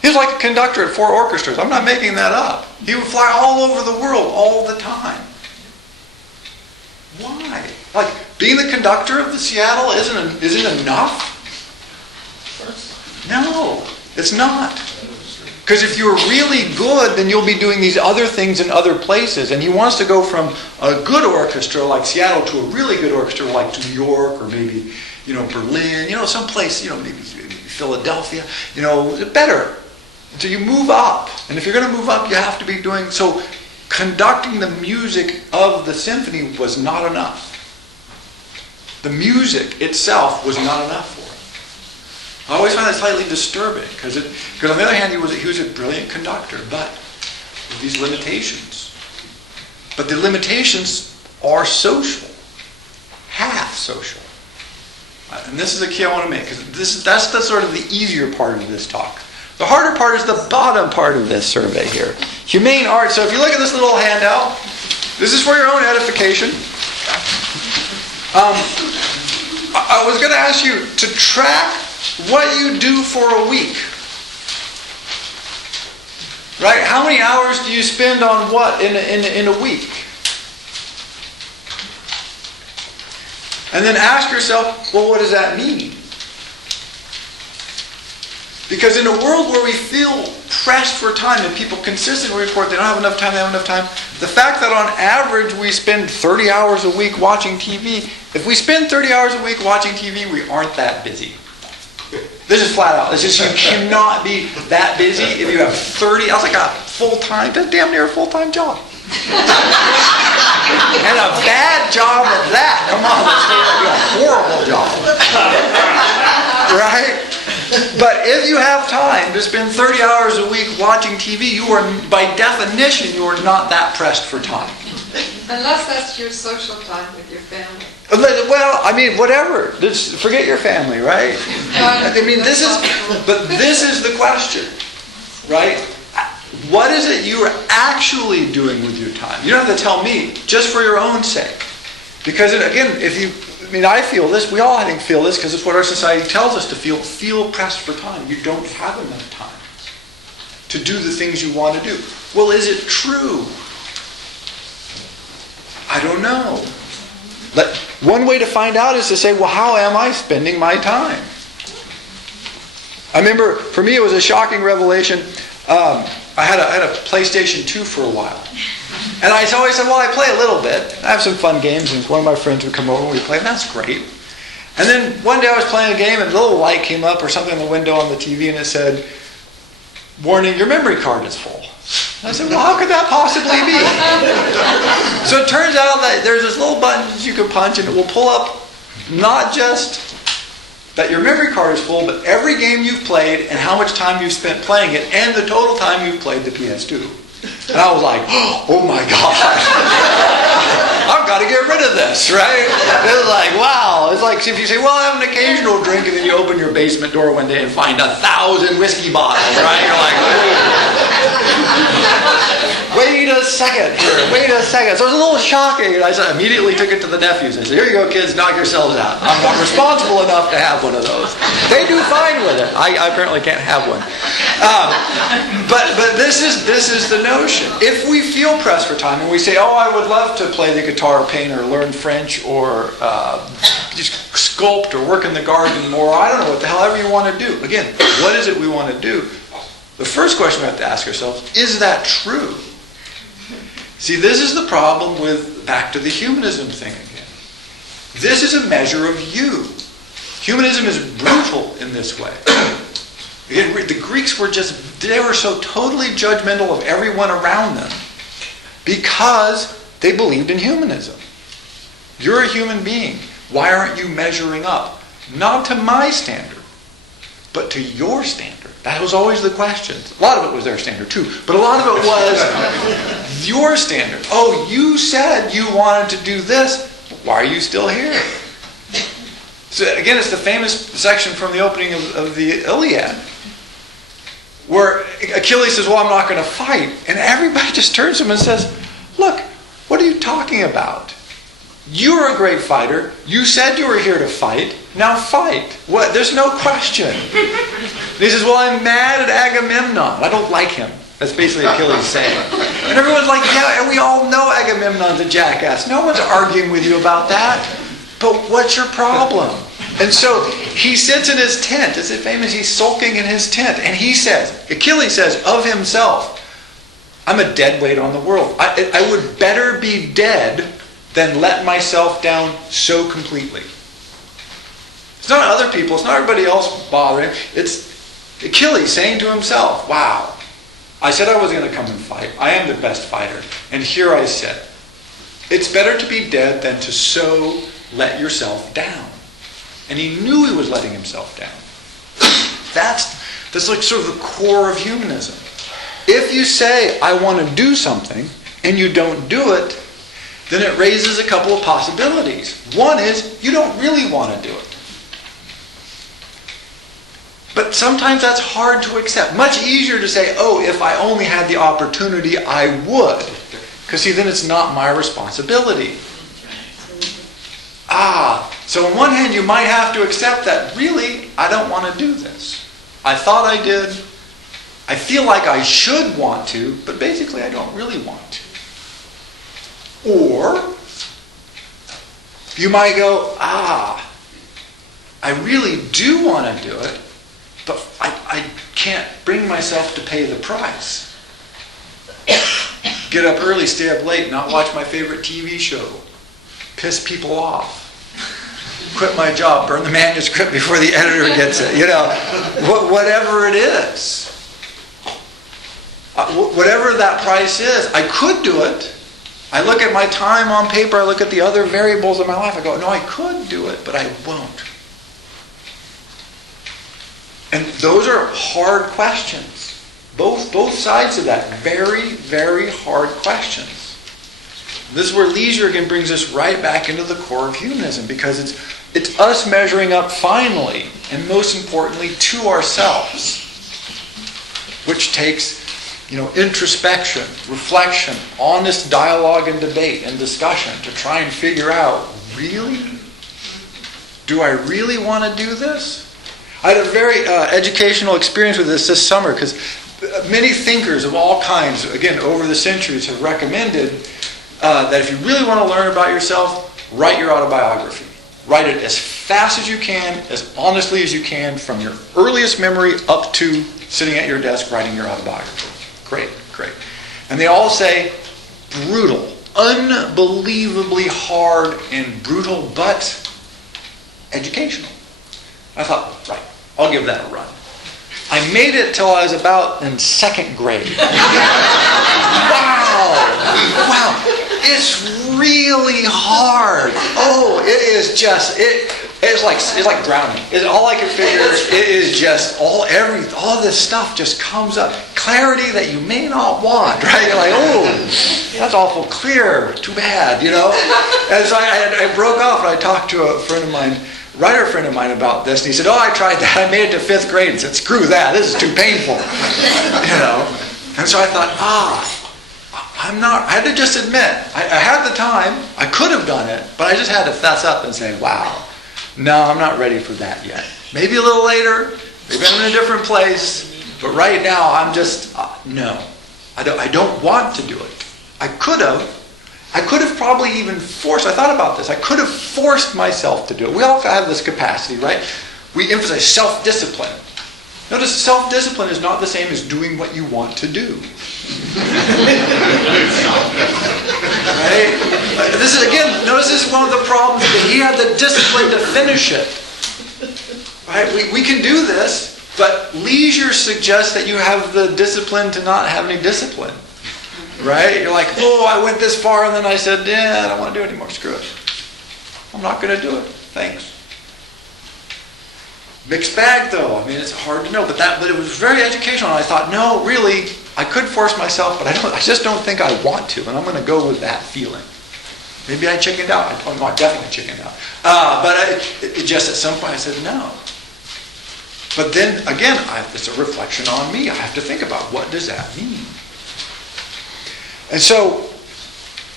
He was like a conductor at 4 orchestras. I'm not making that up. He would fly all over the world all the time. Why? Like, being the conductor of the Seattle isn't enough? No, it's not. Because if you're really good, then you'll be doing these other things in other places. And he wants to go from a good orchestra like Seattle to a really good orchestra like New York or maybe, Berlin, someplace, maybe Philadelphia, better. So you move up. And if you're going to move up, you have to be doing... So conducting the music of the symphony was not enough. The music itself was not enough for him. I always find that slightly disturbing because on the other hand, he was a brilliant conductor, but with these limitations. But the limitations are social, half social. And this is the key I want to make because that's the sort of the easier part of this talk. The harder part is the bottom part of this survey here. Humane Arts. So if you look at this little handout, this is for your own edification. I was going to ask you to track what you do for a week. Right? How many hours do you spend on what in a week? And then ask yourself, well, what does that mean? Because in a world where we feel pressed for time and people consistently report they don't have enough time, the fact that on average we spend 30 hours a week watching TV, if we spend 30 hours a week watching TV, we aren't that busy. This is flat out. It's just you cannot be that busy if you have 30. That's like a full-time, that's damn near a full-time job. And a bad job at that. Come on, that's a horrible job. Right? But if you have time to spend 30 hours a week watching TV, you are, by definition, you are not that pressed for time. Unless that's your social time with your family. Well, whatever. Just forget your family, right? This is the question, right? What is it you are actually doing with your time? You don't have to tell me, just for your own sake. Because, I feel this, we all I think feel this, because it's what our society tells us to feel pressed for time. You don't have enough time to do the things you want to do. Well, is it true? I don't know. But one way to find out is to say, well, how am I spending my time? I remember, for me, it was a shocking revelation. I had a PlayStation 2 for a while. And I always said, well, I play a little bit. I have some fun games, and one of my friends would come over and we'd play, and that's great. And then one day I was playing a game, and a little light came up or something on the window on the TV, and it said, warning, your memory card is full. And I said, well, how could that possibly be? So it turns out that there's this little button that you can punch, and it will pull up not just that your memory card is full, but every game you've played and how much time you've spent playing it and the total time you've played the PS2. And I was like, oh my God. I've got to get rid of this, right? It was like, wow. It's like if you say, well, I have an occasional drink, and then you open your basement door one day and find 1,000 whiskey bottles, right? You're like, wait a second here, wait a second. So it was a little shocking, and I immediately took it to the nephews. I said, here you go, kids, knock yourselves out. I'm not responsible enough to have one of those. They do fine with it. I apparently can't have one. But this is the notion. If we feel pressed for time and we say, oh, I would love to play the guitar, paint, or learn French, or just sculpt, or work in the garden, or I don't know, what the hell ever you want to do. Again, what is it we want to do? The first question we have to ask ourselves, is that true? See, this is the problem with, back to the humanism thing again. This is a measure of you. Humanism is brutal in this way. Again, the Greeks they were so totally judgmental of everyone around them because they believed in humanism. You're a human being. Why aren't you measuring up? Not to my standard, but to your standard. That was always the question. A lot of it was their standard too, but a lot of it was your standard. Oh, you said you wanted to do this. Why are you still here? So again, it's the famous section from the opening of the Iliad, where Achilles says, well, I'm not going to fight. And everybody just turns to him and says, look, what are you talking about? You're a great fighter. You said you were here to fight. Now fight. What? There's no question. And he says, well, I'm mad at Agamemnon. I don't like him. That's basically Achilles saying. And everyone's like, yeah, and we all know Agamemnon's a jackass. No one's arguing with you about that. But what's your problem? And so he sits in his tent. Is it famous? He's sulking in his tent. And he says, Achilles says of himself, I'm a dead weight on the world. I would better be dead than let myself down so completely. It's not other people. It's not everybody else bothering. It's Achilles saying to himself, wow, I said I was going to come and fight. I am the best fighter. And here I sit. It's better to be dead than to so let yourself down. And he knew he was letting himself down. That's like sort of the core of humanism. If you say, I want to do something, and you don't do it, then it raises a couple of possibilities. One is, you don't really want to do it. But sometimes that's hard to accept. Much easier to say, oh, if I only had the opportunity, I would. Because see, then it's not my responsibility. So on one hand, you might have to accept that, really, I don't want to do this. I thought I did. I feel like I should want to, but basically I don't really want to. Or, you might go, I really do want to do it, but I can't bring myself to pay the price. Get up early, stay up late, not watch my favorite TV show, piss people off, quit my job, burn the manuscript before the editor gets it, whatever it is. Whatever that price is, I could do it. I look at my time on paper, I look at the other variables of my life, I go, no, I could do it, but I won't. And those are hard questions. Both sides of that, very, very hard questions. This is where leisure again brings us right back into the core of humanism, because it's us measuring up finally, and most importantly, to ourselves, which takes introspection, reflection, honest dialogue and debate and discussion to try and figure out, really? Do I really want to do this? I had a very educational experience with this summer, because many thinkers of all kinds, again, over the centuries have recommended that if you really want to learn about yourself, write your autobiography. Write it as fast as you can, as honestly as you can, from your earliest memory up to sitting at your desk writing your autobiography. Great. And they all say, brutal, unbelievably hard and brutal, but educational. I thought, right, I'll give that a run. I made it till I was about in second grade. Wow, it's really hard. Oh, it is just, it's like drowning. All I can figure, it is just, all this stuff just comes up. Clarity that you may not want, right? You're like, oh, that's awful clear, too bad, And so I broke off and I talked to a friend of mine, writer friend of mine, about this, and he said, I tried that. I made it to 5th grade and said, screw that, this is too painful. And so I thought, I had to just admit, I had the time, I could have done it, but I just had to fess up and say, wow, no, I'm not ready for that yet. Maybe a little later, maybe I'm in a different place, but right now I'm just, no, I don't want to do it. I could have probably even forced, I thought about this, I could have forced myself to do it. We all have this capacity, right? We emphasize self-discipline. Notice self-discipline is not the same as doing what you want to do. Right? Notice this is one of the problems, that he had the discipline to finish it. Right? We can do this, but leisure suggests that you have the discipline to not have any discipline. Right? You're like, I went this far, and then I said, I don't want to do it anymore. Screw it. I'm not going to do it. Thanks. Mixed bag, though. I mean, it's hard to know, but it was very educational. And I thought, no, really, I could force myself, but I just don't think I want to, and I'm going to go with that feeling. Maybe I chickened out. I definitely chickened out. But it just at some point I said no. But then again, it's a reflection on me. I have to think about, what does that mean? And so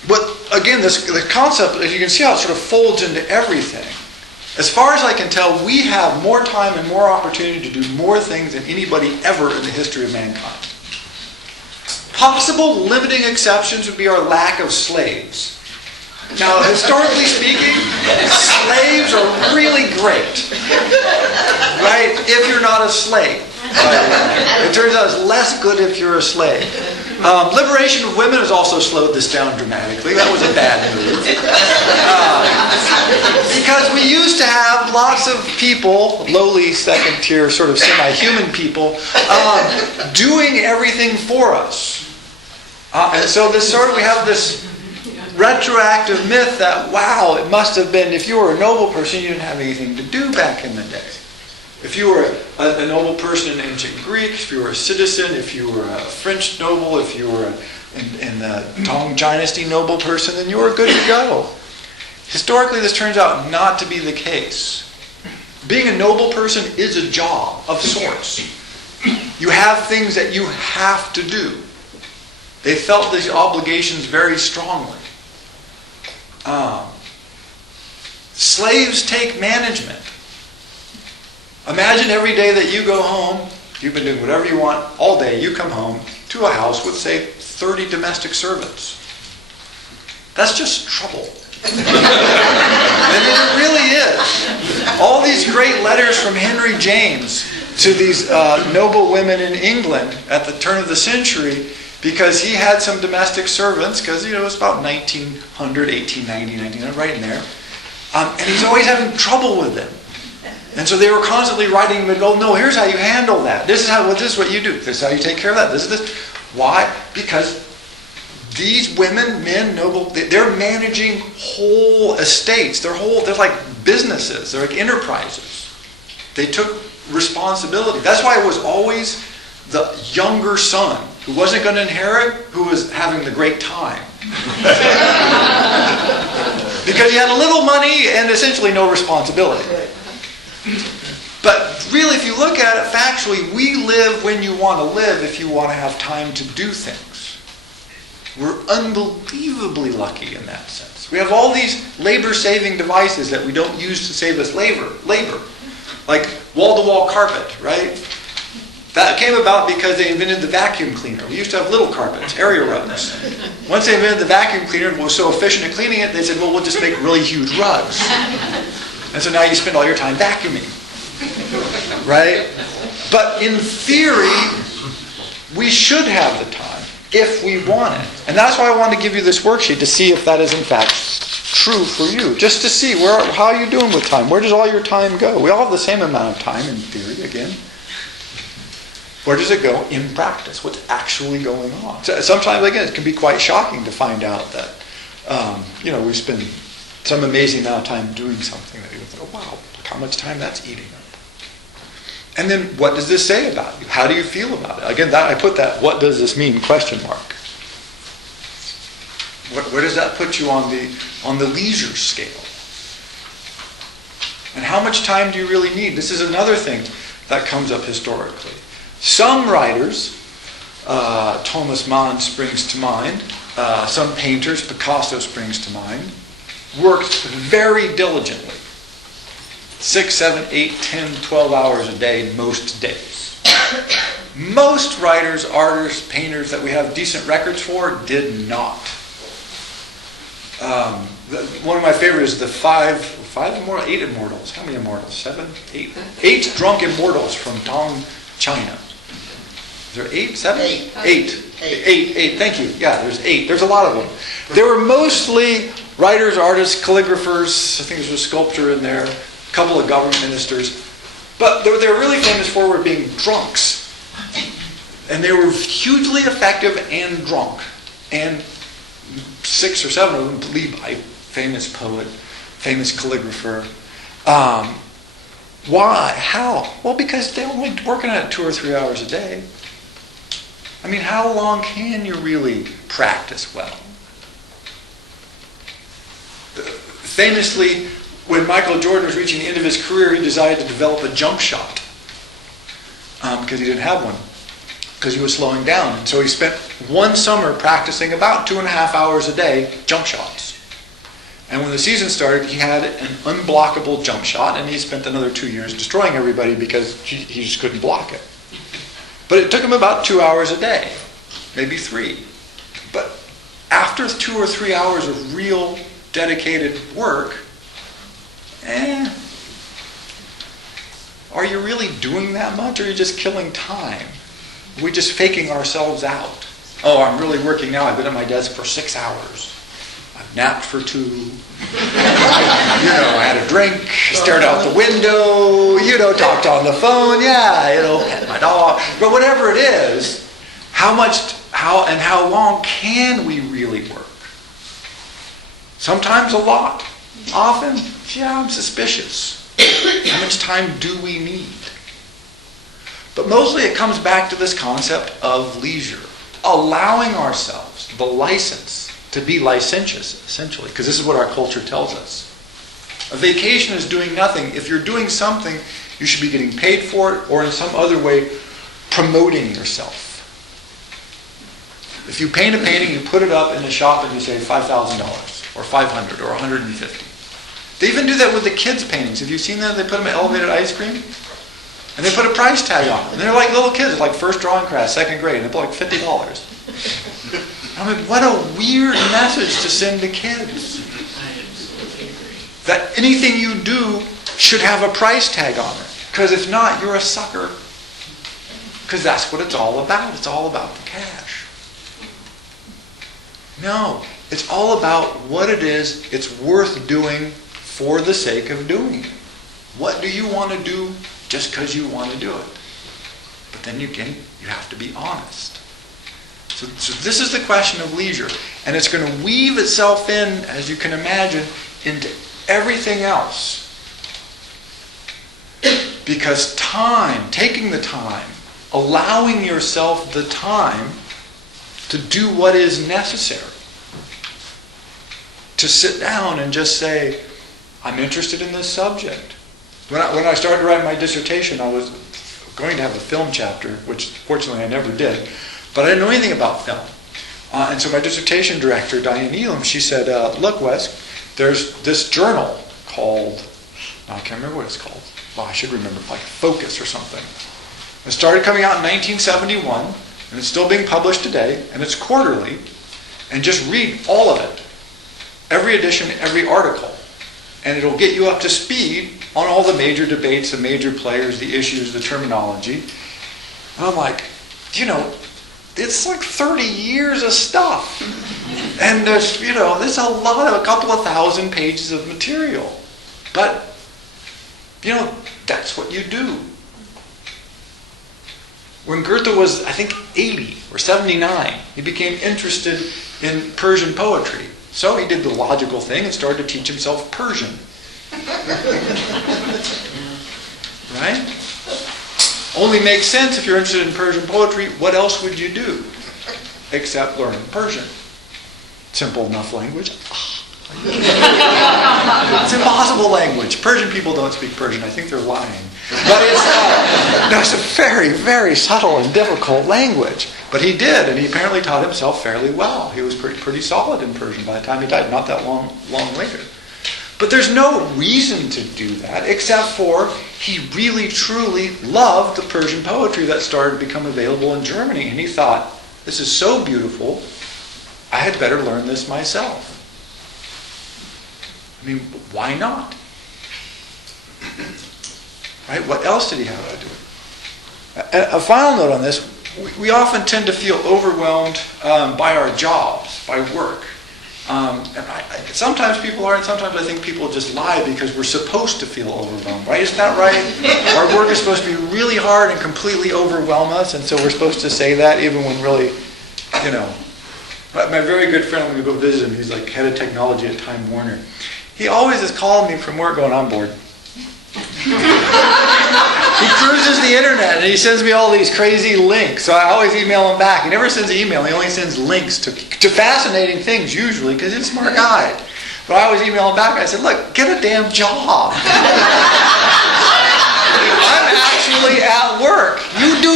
again, the concept, as you can see how it sort of folds into everything. As far as I can tell, we have more time and more opportunity to do more things than anybody ever in the history of mankind. Possible limiting exceptions would be our lack of slaves. Now, historically speaking, slaves are really great, right? If you're not a slave. It turns out it's less good if you're a slave. Liberation of women has also slowed this down dramatically. That was a bad move. Because we used to have lots of people, lowly second tier, sort of semi-human people, doing everything for us. And so we have this retroactive myth that, wow, it must have been, if you were a noble person, you didn't have anything to do back in the day. If you were a noble person in ancient Greek, if you were a citizen, if you were a French noble, if you were in the Tang Dynasty noble person, then you were good to go. Historically, this turns out not to be the case. Being a noble person is a job of sorts. You have things that you have to do. They felt these obligations very strongly. Slaves take management. Imagine every day that you go home, you've been doing whatever you want all day, you come home to a house with, say, 30 domestic servants. That's just trouble. I mean, it really is. All these great letters from Henry James to these noble women in England at the turn of the century, because he had some domestic servants, because it was about 1900, 1890, 1900, right in there. And he's always having trouble with them. And so they were constantly writing him and go, no, here's how you handle that. This is what you do. This is how you take care of that. This is this. Why? Because these women, men, noble, they're managing whole estates. They're like businesses. They're like enterprises. They took responsibility. That's why it was always the younger son who wasn't going to inherit, who was having the great time. Because he had a little money and essentially no responsibility. But really, if you look at it factually, we live when you want to live if you want to have time to do things. We're unbelievably lucky in that sense. We have all these labor-saving devices that we don't use to save us labor. Like wall-to-wall carpet, right? That came about because they invented the vacuum cleaner. We used to have little carpets, area rugs. Once they invented the vacuum cleaner and was so efficient at cleaning it, they said, well, we'll just make really huge rugs. And so now you spend all your time vacuuming. Right? But in theory, we should have the time if we want it. And that's why I wanted to give you this worksheet to see if that is in fact true for you. Just to see how are you doing with time? Where does all your time go? We all have the same amount of time in theory, again. Where does it go in practice? What's actually going on? So sometimes, again, it can be quite shocking to find out that, we spend some amazing amount of time doing something that you think, oh, wow, look how much time that's eating up. And then, what does this say about you? How do you feel about it? Again, I put that, what does this mean, question mark. Where does that put you on the leisure scale? And how much time do you really need? This is another thing that comes up historically. Some writers, Thomas Mann springs to mind, some painters, Picasso springs to mind, worked very diligently. 6, 7, 8, 10, 12 hours a day most days. Most writers, artists, painters that we have decent records for did not. One of my favorites is the 8 immortals. How many immortals? 7? 8? 8 drunk immortals from Tang, China. Is there 8? 7? 8. Thank you. Yeah, there's 8. There's a lot of them. They were mostly writers, artists, calligraphers. I think there's a sculptor in there. A couple of government ministers. But what they're really famous for were being drunks. And they were hugely effective and drunk. And 6 or 7 of them, Levi, famous poet, famous calligrapher. Why? How? Well, because they're only working at it 2 or 3 hours a day. I mean, how long can you really practice well? Famously, when Michael Jordan was reaching the end of his career, he decided to develop a jump shot because he didn't have one. because he was slowing down. And so he spent one summer practicing about 2.5 hours a day jump shots. And when the season started, he had an unblockable jump shot, and he spent another 2 years destroying everybody because he just couldn't block it. But it took him about 2 hours a day, maybe 3. But after 2 or 3 hours of real dedicated work, are you really doing that much, or are you just killing time? Are we just faking ourselves out? Oh, I'm really working now. I've been at my desk for 6 hours. I've napped for 2. I had a drink, stared out the window, talked on the phone, pet my dog. But whatever it is, how long can we really work? Sometimes a lot. Often, I'm suspicious. How much time do we need? But mostly it comes back to this concept of leisure. Allowing ourselves the license to be licentious, essentially, because this is what our culture tells us. A vacation is doing nothing. If you're doing something, you should be getting paid for it, or in some other way promoting yourself. If you paint a painting, you put it up in the shop and you say $5,000 or $500 or $150. They even do that with the kids' paintings. Have you seen that? They put them in elevated ice cream, and they put a price tag on them. And they're like little kids, like first drawing class, second grade, and they put like $50. I mean, what a weird message to send to kids. That anything you do should have a price tag on it. Because if not, you're a sucker. Because that's what it's all about. It's all about the cash. No, it's all about what it is it's worth doing for the sake of doing it. What do you want to do just because you want to do it? But then you have to be honest. So this is the question of leisure. And it's going to weave itself in, as you can imagine, into everything else. Because time, taking the time, allowing yourself the time to do what is necessary. To sit down and just say, I'm interested in this subject. When I started writing my dissertation, I was going to have a film chapter, which fortunately I never did. But I didn't know anything about film. And so my dissertation director, Diane Elam, she said, look, Wes, there's this journal called, I can't remember what it's called. Well, I should remember, like Focus or something. It started coming out in 1971, and it's still being published today, and it's quarterly. And just read all of it. Every edition, every article. And it'll get you up to speed on all the major debates, the major players, the issues, the terminology. And I'm like, it's like 30 years of stuff. And there's a lot of a couple of thousand pages of material. But, that's what you do. When Goethe was, I think, 80 or 79, he became interested in Persian poetry. So he did the logical thing and started to teach himself Persian. Right? Only makes sense if you're interested in Persian poetry. What else would you do except learn Persian? Simple enough language. It's impossible language. Persian people don't speak Persian. I think they're lying. But it's a very, very subtle and difficult language. But he did, and he apparently taught himself fairly well. He was pretty solid in Persian by the time he died, not that long later. But there's no reason to do that, except for he really, truly loved the Persian poetry that started to become available in Germany. And he thought, this is so beautiful, I had better learn this myself. I mean, why not? Right? What else did he have to do? A final note on this, we often tend to feel overwhelmed by our jobs, by work. And sometimes people are, and sometimes I think people just lie because we're supposed to feel overwhelmed, right? Isn't that right? Our work is supposed to be really hard and completely overwhelm us, and so we're supposed to say that even when really, My very good friend, when we go visit him, he's like head of technology at Time Warner. He always is calling me from work going, I'm bored. He cruises the internet and he sends me all these crazy links. So I always email him back. He never sends email. He only sends links to fascinating things usually because he's a smart guy. But I always email him back. I said, look, get a damn job. I'm actually at work. You do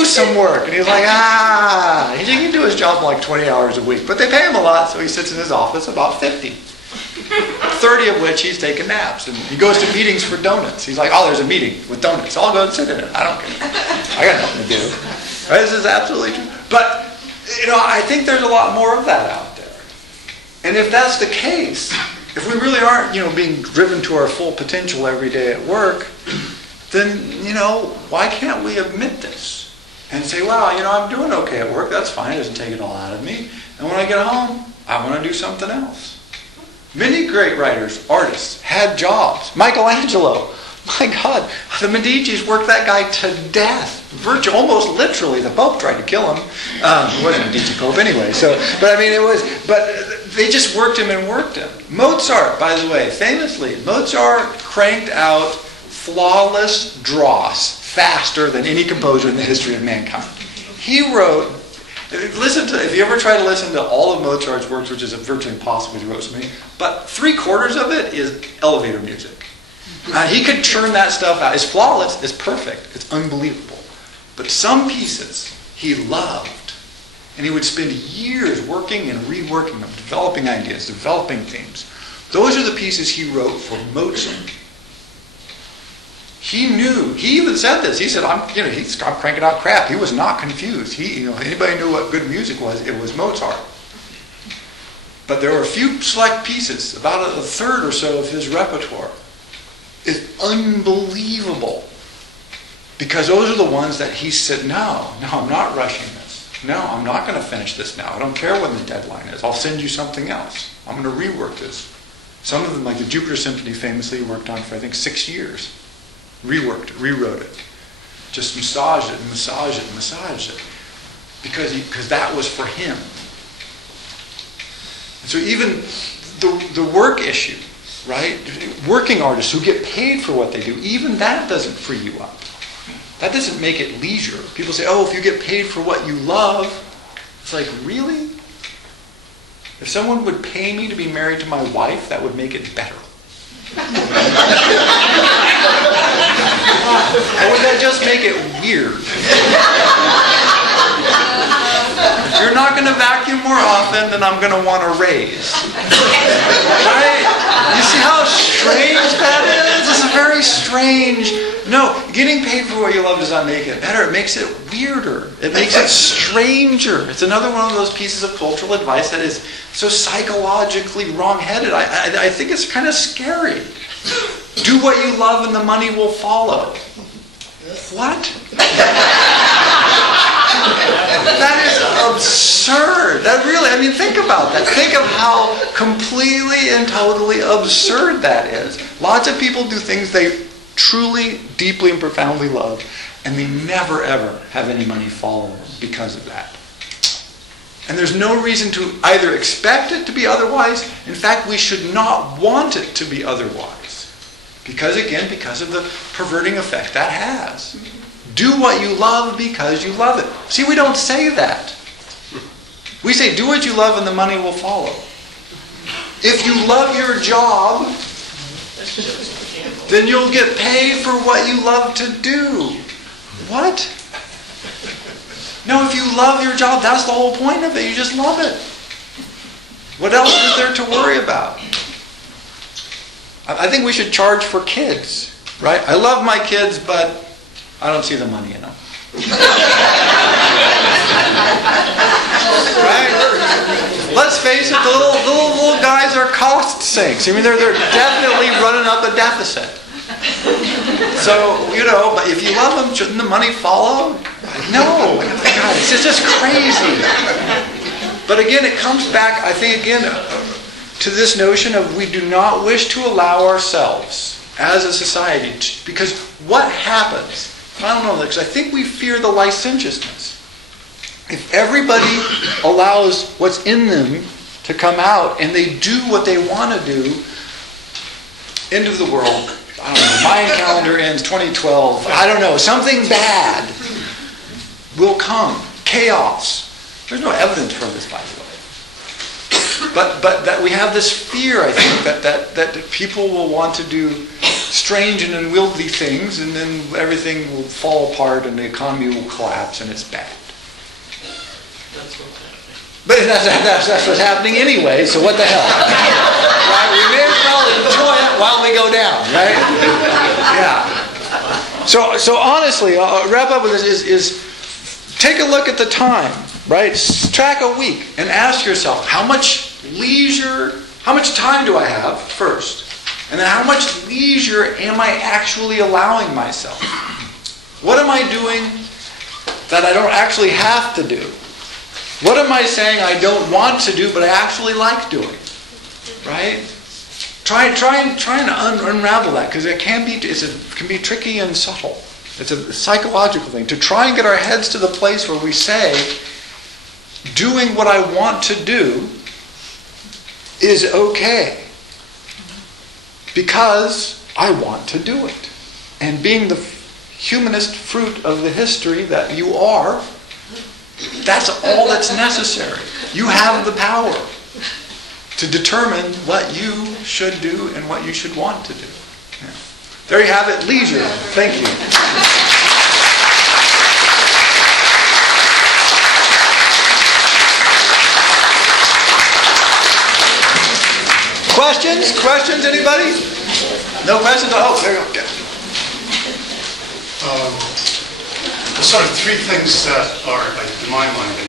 some work. And he's like, he can do his job in like 20 hours a week. But they pay him a lot, so he sits in his office about 50. 30 of which he's taking naps. And he goes to meetings for donuts. He's like, there's a meeting with donuts. I'll go and sit in it. I don't care. I got nothing to do. Right? This is absolutely true. But, I think there's a lot more of that out there. And if that's the case, if we really aren't, being driven to our full potential every day at work, then, why can't we admit this? And say, I'm doing okay at work. That's fine. It doesn't take it all out of me. And when I get home, I want to do something else. Many great writers, artists, had jobs. Michelangelo, my God, the Medicis worked that guy to death. Almost literally. The Pope tried to kill him. It wasn't Medici Pope anyway. But they just worked him and worked him. Mozart, by the way, famously, Mozart cranked out flawless dross faster than any composer in the history of mankind. He wrote, if you ever try to listen to all of Mozart's works, which is virtually impossible, he wrote so many, but 3/4 of it is elevator music. He could churn that stuff out. It's flawless, it's perfect, it's unbelievable. But some pieces he loved, and he would spend years working and reworking them, developing ideas, developing themes. Those are the pieces he wrote for Mozart. He knew. He even said this. He said, "I'm cranking out crap." He was not confused. Anybody knew what good music was? It was Mozart. But there were a few select pieces, about a third or so of his repertoire. It's unbelievable, because those are the ones that he said, "No, I'm not rushing this. No, I'm not going to finish this now. I don't care when the deadline is. I'll send you something else. I'm going to rework this." Some of them, like the Jupiter Symphony, famously worked on for I think 6 years. Reworked it, rewrote it, just massaged it, because that was for him. And so even the work issue, right? Working artists who get paid for what they do, even that doesn't free you up. That doesn't make it leisure. People say, if you get paid for what you love, it's like, really? If someone would pay me to be married to my wife, that would make it better. Or would that just make it weird? If you're not going to vacuum more often, then I'm going to want a raise. Right? You see how strange that is? It's a very strange... No, getting paid for what you love does not make it better. It makes it weirder. It makes it stranger. It's another one of those pieces of cultural advice that is so psychologically wrong-headed. I think it's kind of scary. Do what you love and the money will follow. What? That is absurd. Think about that. Think of how completely and totally absurd that is. Lots of people do things they truly, deeply, and profoundly love, and they never, ever have any money follow them because of that. And there's no reason to either expect it to be otherwise. In fact, we should not want it to be otherwise. Because of the perverting effect that has. Do what you love because you love it. See, we don't say that. We say, do what you love and the money will follow. If you love your job, then you'll get paid for what you love to do. What? No, if you love your job, that's the whole point of it. You just love it. What else is there to worry about? I think we should charge for kids, right? I love my kids, but I don't see the money in them. Right? Let's face it, the little guys are cost sinks. They're definitely running up a deficit. So, but if you love them, shouldn't the money follow? No. God, it's just crazy. But again, it comes back, I think, to this notion of we do not wish to allow ourselves as a society, because what happens? I don't know, because I think we fear the licentiousness. If everybody allows what's in them to come out and they do what they want to do, end of the world, I don't know, Mayan calendar ends 2012, I don't know, something bad will come. Chaos. There's no evidence for this, by the way. But that we have this fear, I think, that people will want to do strange and unwieldy things, and then everything will fall apart and the economy will collapse and it's bad. That's what's happening. But that's what's happening anyway, so what the hell? Right? We may as well enjoy it while we go down, right? Yeah. So honestly, I'll wrap up with this is take a look at the time, right? Track a week and ask yourself, how much time do I have first? And then how much leisure am I actually allowing myself? What am I doing that I don't actually have to do? What am I saying I don't want to do but I actually like doing? Right? Try and unravel that, because it can be tricky and subtle. It's a psychological thing. To try and get our heads to the place where we say, doing what I want to do is okay because I want to do it. And being the humanist fruit of the history that you are, that's all that's necessary. You have the power to determine what you should do and what you should want to do. Yeah. There you have it, leisure. Thank you. Questions? Questions, anybody? No questions? Oh, there you go. There's sort of three things that are, like, in my mind,